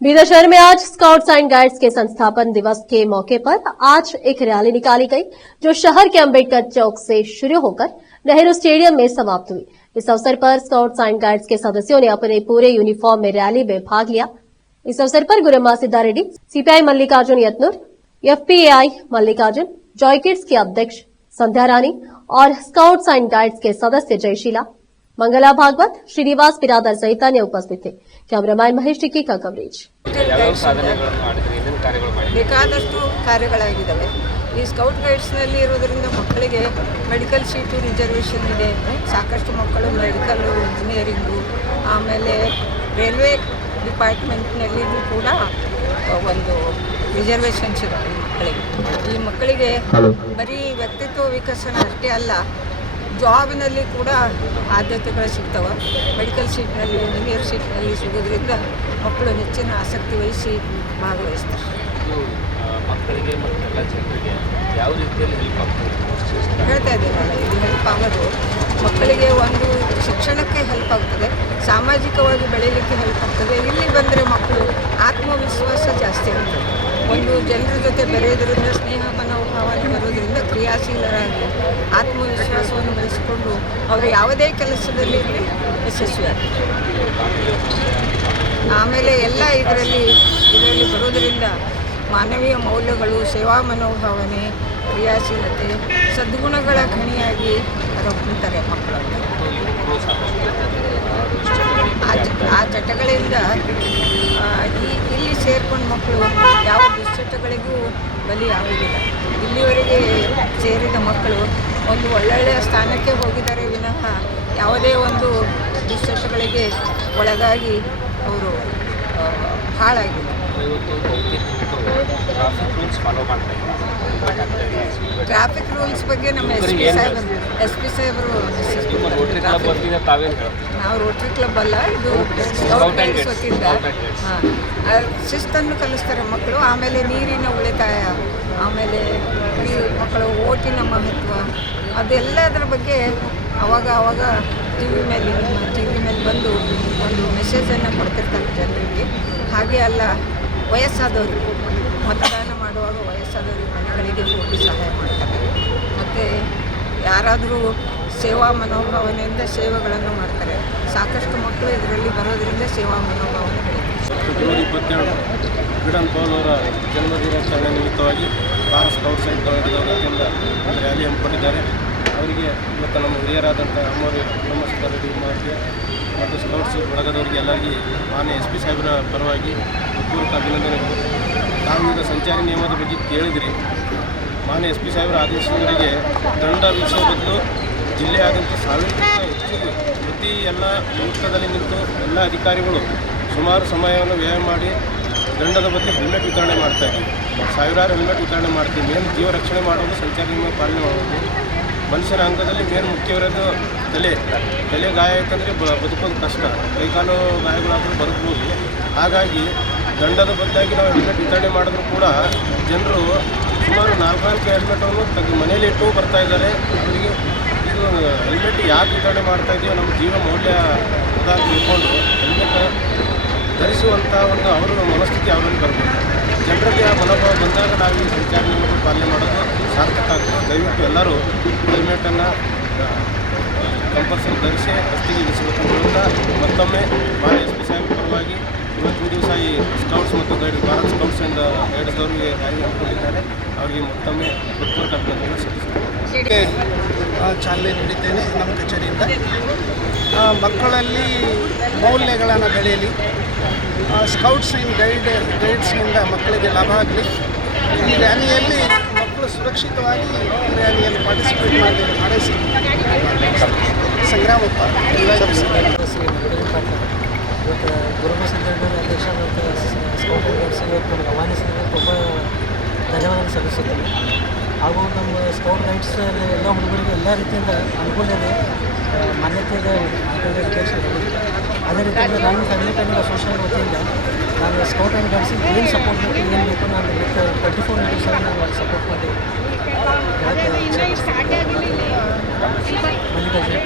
बीदर शहर में आज स्काउट्स एंड गाइड्स के संस्थापन दिवस के मौके पर आज एक रैली निकाली गई जो शहर के अंबेडकर चौक से शुरू होकर नेहरू स्टेडियम में समाप्त हुई। इस अवसर पर स्काउट्स एंड गाइड्स के सदस्यों ने अपने पूरे यूनिफॉर्म में रैली में भाग लिया। इस अवसर पर Gurramma Siddhareddy, CPI Mallikarjun Yatnur, FPAI Mallikarjun, Joy Kids की अध्यक्ष संध्या रानी और स्काउट्स एंड गाइड्स के सदस्य जयशीला, मंगला भागवत, श्रीनिवास बिरादर सहित अन्य उपस्थित थे। कैमरामैन महेश टिक्की का कवरेज। ಬೇಕಾದಷ್ಟು ಕಾರ್ಯಗಳಾಗಿದ್ದಾವೆ। ಈ ಸ್ಕೌಟ್ ಗೈಡ್ಸ್ನಲ್ಲಿ ಇರೋದರಿಂದ ಮಕ್ಕಳಿಗೆ ಮೆಡಿಕಲ್ ಸೀಟು ರಿಸರ್ವೇಷನ್ ಇದೆ, ಸಾಕಷ್ಟು ಮಕ್ಕಳು ಮೆಡಿಕಲ್ಲು, ಇಂಜಿನಿಯರಿಂಗು, ಆಮೇಲೆ ರೈಲ್ವೆ ಡಿಪಾರ್ಟ್ಮೆಂಟ್ನಲ್ಲಿಯೂ ಕೂಡ ಒಂದು ರಿಸರ್ವೇಷನ್ಸ್ ಇದ್ದಾವೆ ಮಕ್ಕಳಿಗೆ। ಈ ಮಕ್ಕಳಿಗೆ ಬರೀ ವ್ಯಕ್ತಿತ್ವ ವಿಕಸನ ಅಷ್ಟೇ ಅಲ್ಲ, ಜಾಬ್ನಲ್ಲಿ ಕೂಡ ಆದ್ಯತೆಗಳು ಸಿಗ್ತವೆ। ಮೆಡಿಕಲ್ ಸೀಟ್ನಲ್ಲಿ, ಇಂಜಿನಿಯರ್ ಸೀಟ್ನಲ್ಲಿ ಸಿಗೋದ್ರಿಂದ ಮಕ್ಕಳು ಹೆಚ್ಚಿನ ಆಸಕ್ತಿ ವಹಿಸಿ ಭಾಗವಹಿಸ್ತಾರೆ। ಮಕ್ಕಳಿಗೆ ಮತ್ತೆಲ್ಲ ಜನರಿಗೆ ಯಾವ ರೀತಿಯಲ್ಲಿ ಹೆಲ್ಪ್ ಆಗ್ತದೆ ಹೇಳ್ತಾ ಇದ್ದೀನಲ್ಲ, ಇದು ಹೆಲ್ಪ್ ಆಗೋದು ಮಕ್ಕಳಿಗೆ ಒಂದು ಶಿಕ್ಷಣಕ್ಕೆ ಹೆಲ್ಪ್ ಆಗ್ತದೆ, ಸಾಮಾಜಿಕವಾಗಿ ಬೆಳೀಲಿಕ್ಕೆ ಹೆಲ್ಪ್ ಆಗ್ತದೆ। ಇಲ್ಲಿ ಬಂದರೆ ಮಕ್ಕಳು ಆತ್ಮವಿಶ್ವಾಸ ಜಾಸ್ತಿ ಆಗ್ತದೆ। ಒಂದು ಜನರ ಜೊತೆ ಬೆರೆಯೋದ್ರಿಂದ, ಸ್ನೇಹ ಮನೋಭಾವನೆ ಬರೋದ್ರಿಂದ ಕ್ರಿಯಾಶೀಲರಾಗಿ ಆತ್ಮವಿಶ್ವಾಸವನ್ನು ಬೆಳೆಸಿಕೊಂಡು ಅವರು ಯಾವುದೇ ಕೆಲಸದಲ್ಲಿ ಯಶಸ್ವಿಯಾಗ್ತಾರೆ। ಆಮೇಲೆ ಎಲ್ಲ ಇದರಲ್ಲಿ ಬರೋದರಿಂದ ಮಾನವೀಯ ಮೌಲ್ಯಗಳು, ಸೇವಾ ಮನೋಭಾವನೆ, ಕ್ರಿಯಾಶೀಲತೆ, ಸದ್ಗುಣಗಳ ಖಣಿಯಾಗಿ ಹೊಂತಾರೆ ಮಕ್ಕಳನ್ನು। ಆ ಚಟಗಳಿಂದ ಇಲ್ಲಿ ಸೇರ್ಕೊಂಡು ಮಕ್ಕಳು ಯಾವ ದುಶ್ಚಟಗಳಿಗೂ ಬಲಿಯಾಗುವುದಿಲ್ಲ। ಇಲ್ಲಿವರೆಗೆ ಸೇರಿದ ಮಕ್ಕಳು ಒಂದು ಒಳ್ಳೊಳ್ಳೆಯ ಸ್ಥಾನಕ್ಕೆ ಹೋಗಿದ್ದಾರೆ ವಿನಃ ಯಾವುದೇ ಒಂದು ದುಶ್ಚಟಗಳಿಗೆ ಒಳಗಾಗಿ ಅವರು ಹಾಳಾಗಿಲ್ಲ। ಟ್ರಾಫಿಕ್ ರೂಲ್ಸ್ ಬಗ್ಗೆ ನಮ್ಮ ಎಸ್ ಪಿ ಸಾಹೇಬರು ನಾವು ರೋಟ್ರಿ ಕ್ಲಬ್ ಅಲ್ಲ, ಇದು ವತಿಯಿಂದ ಶಿಸ್ತನ್ನು ಕಲಿಸ್ತಾರೆ ಮಕ್ಕಳು। ಆಮೇಲೆ ನೀರಿನ ಉಳಿತಾಯ, ಆಮೇಲೆ ಈ ಮಕ್ಕಳು ಓಟಿನ ಮಹತ್ವ, ಅದೆಲ್ಲದರ ಬಗ್ಗೆ ಅವಾಗ ಟಿ ವಿ ಮೇಲೆ ಬಂದು ಒಂದು ಮೆಸೇಜನ್ನು ಕೊಡ್ತಿರ್ತಾರೆ ಜನರಿಗೆ। ಹಾಗೆ ಅಲ್ಲ, ವಯಸ್ಸಾದವರಿಗೆ ಮತದಾನ ಮಾಡುವಾಗ ವಯಸ್ಸಾದವರಿಗೆ ಮನೆಗಳಿಗೆ ಹೋಗಿ ಸಹಾಯ ಮಾಡ್ತಾರೆ। ಮತ್ತು ಯಾರಾದರೂ ಸೇವಾ ಮನೋಭಾವನೆಯಿಂದ ಸೇವೆಗಳನ್ನು ಮಾಡ್ತಾರೆ। ಸಾಕಷ್ಟು ಮಕ್ಕಳು ಇದರಲ್ಲಿ ಬರೋದರಿಂದ ಸೇವಾ ಮನೋಭಾವನೆ ಬೆಳೀತಾರೆ। ಫೆಬ್ರವರಿ 27 ಬಿಡನ್ ಪೌಲ್ ಅವರ ಜನ್ಮದಿನಾಚರಣೆ ನಿಮಿತ್ತವಾಗಿ ಭಾರತ್ ಸ್ಕೌಟ್ಸ್ ಆ್ಯಂಡ್ ಗೈಡ್ಸ್ ವತಿಯಿಂದ ರ್ಯಾಲಿ ಹಮ್ಮಿಕೊಂಡಿದ್ದಾರೆ। ಅವರಿಗೆ ಇವತ್ತು ನಮ್ಮ ಹಿರಿಯರಾದಂಥ ಅಮ್ಮವರು ಸಿದ್ಧಾರೆಡ್ಡಿ ಅವರಿಗೆ ಮತ್ತು ಸ್ಕೌಟ್ಸ್ ಬಳಗದವರಿಗೆ ಎಲ್ಲರಿಗೆ ಮಾನ್ಯ ಎಸ್ ಪಿ ಸಾಹೇಬರ ಪರವಾಗಿ ಪೂರ್ವಕ ಅಭಿನಂದನೆಗಳು। ನಾವು ಈಗ ಸಂಚಾರಿ ನಿಯಮದ ಬಗ್ಗೆ ಕೇಳಿದ್ರಿ, ಮಾನ್ಯ ಎಸ್ ಪಿ ಸಾಹೇಬರ ಆದೇಶದವರೆಗೆ ದಂಡ ವಿಧಿಸುವ ಬದಲು ಜಿಲ್ಲೆಯಾದ್ಯಂತ 1000ಕ್ಕಿಂತ ಹೆಚ್ಚು ಪ್ರತಿ ಎಲ್ಲ ಮುಹೂರ್ತದಲ್ಲಿ ನಿಂತು ಎಲ್ಲ ಅಧಿಕಾರಿಗಳು ಸುಮಾರು ಸಮಯವನ್ನು ವ್ಯಯ ಮಾಡಿ ದಂಡದ ಬಗ್ಗೆ ಹೆಲ್ಮೆಟ್ ವಿತರಣೆ ಮಾಡ್ತಾಯಿದ್ದೀವಿ। ಸಾವಿರಾರು ಹೆಲ್ಮೆಟ್ ವಿತರಣೆ ಮಾಡ್ತೀವಿ। ಮೇನ್ ಜೀವ ರಕ್ಷಣೆ ಮಾಡೋದು ಸಂಚಾರಿ ನಿಯಮ ಪಾಲನೆ ಮಾಡೋದು। ಮನುಷ್ಯನ ಅಂಗದಲ್ಲಿ ಮೇನ್ ಮುಖ್ಯವಿರೋದು ತಲೆ ಗಾಯ ಆಯ್ತಂದರೆ ಬದುಕೋದು ಕಷ್ಟ, ಕೈಕಾಲು ಗಾಯಗಳಾದರೂ ಬದುಕ್ಬೋದು। ಹಾಗಾಗಿ ದಂಡದ ಬದಲಾಗಿ ನಾವು ಹೆಲ್ಮೆಟ್ ವಿತರಣೆ ಮಾಡಿದ್ರು ಕೂಡ ಜನರು ಸುಮಾರು 4 ಹೆಲ್ಮೆಟನ್ನು ಮನೆಯಲ್ಲಿ ಇಟ್ಟು ಬರ್ತಾಯಿದ್ದಾರೆ। ಇವರಿಗೆ ಇದು ಹೆಲ್ಮೆಟ್ ಯಾಕೆ ವಿತರಣೆ ಮಾಡ್ತಾಯಿದ್ದೀವಿ, ನಮ್ಮ ಜೀವ ಮೌಲ್ಯ ಉದಾಗಿ ತಿಳ್ಕೊಂಡು ಹೆಲ್ಮೆಟ್ ಧರಿಸುವಂಥ ಒಂದು ಅವರ ಮನಸ್ಥಿತಿ ಅವರಲ್ಲಿ ಬರಬೇಕು। ಜನರಲ್ಲಿ ಆ ಮನೋಭಾವ ಬಂದಾಗ ನಾವು ಈ ಸಂಚಾರ ನಿಯಮಗಳು ಪಾಲನೆ ಮಾಡೋದು ಸಾರ್ಥಕ ಆಗ್ತದೆ। ದಯವಿಟ್ಟು ಎಲ್ಲರೂ ಹೆಲ್ಮೆಟನ್ನು ಕಂಪಲ್ಸರಿ ಧರಿಸಿ ರಸ್ತೆಗೆ ಇಳಿಸಬೇಕು ಅಂತ ಮತ್ತೊಮ್ಮೆ ಮಾನ್ಯ ಎಸ್ ಪಿ ಸಾಹೇಬ್ ಪರವಾಗಿ ಇವತ್ತು ದಿವಸ ಈ ಸ್ಕೌಟ್ಸ್ ಮತ್ತು ಭಾರತ್ ಸ್ಕೌಟ್ಸ್ ಆ್ಯಂಡ್ ಗೈಡ್ಸ್ದವರಿಗೆ ರ್ಯಾಲಿ ಹಮ್ಮಿಕೊಂಡಿದ್ದಾರೆ। ಅವರಿಗೆ ಮತ್ತೊಮ್ಮೆ ಹೃತ್ಪೂರ್ವಕ ಅಭಿನಂದನೆ ಸಲ್ಲಿಸುತ್ತೇನೆ। ಚಾಲನೆ ನೀಡಿದ್ದೇನೆ ನಮ್ಮ ಕಚೇರಿಯಿಂದ। ಮಕ್ಕಳಲ್ಲಿ ಮೌಲ್ಯಗಳನ್ನು ಬೆಳೆಯಲಿ, ಸ್ಕೌಟ್ಸ್ ಆ್ಯಂಡ್ ಗೈಡ್ಸ್ನಿಂದ ಮಕ್ಕಳಿಗೆ ಲಾಭ ಆಗಲಿ। ಈ ರ್ಯಾಲಿಯಲ್ಲಿ ಮಕ್ಕಳು ಸುರಕ್ಷಿತವಾಗಿ ರ್ಯಾಲಿಯಲ್ಲಿ ಪಾರ್ಟಿಸಿಪೇಟ್ ಮಾಡಿಸಿ ಸಂಗ್ರಾಮಪ್ಪ ಇವತ್ತು ಗುರುಮ್ಮ ಸಿದ್ಧಾರೆಡ್ಡಿ ಅಧ್ಯಕ್ಷ ಮತ್ತು ಸ್ಕೌಟ್ ಗೈಡ್ಸ್ ಇವತ್ತು ನಮಗೆ ಆಹ್ವಾನಿಸಿದರೆ ತುಂಬ ಧನ್ಯವಾದ ಸಲ್ಲಿಸುತ್ತೇನೆ। ಹಾಗೂ ನಮ್ಮ ಸ್ಕೌಟ್ ಗೈಡ್ಸ್ ಎಲ್ಲ ಹುಡುಗರಿಗೆ ಎಲ್ಲ ರೀತಿಯಿಂದ ಅನುಕೂಲ ಇದೆ, ಮಾನ್ಯತೆ ಇದೆ, ಎಜುಕೇಷನ್ ಇದೆ। ಅದೇ ರೀತಿಯಿಂದ ನಾನು ಫ್ಯಾಮಿಲಿ ಪ್ಲಾನಿಂಗ್ ಅಸೋಸಿಯೇಷನ್ ವತಿಯಿಂದ ನಾನು ಸ್ಕೌಟ್ ಆ್ಯಂಡ್ ಗೈಡ್ಸಿಗೆ ಏನು ಸಪೋರ್ಟ್ ಬೇಕು, ಏನು ಬೇಕು, ನಾನು 24/7 ನಾನು ಸಪೋರ್ಟ್ ಮಾಡಿ ಮಲ್ಲಿಕಾರ್ಜುನ್।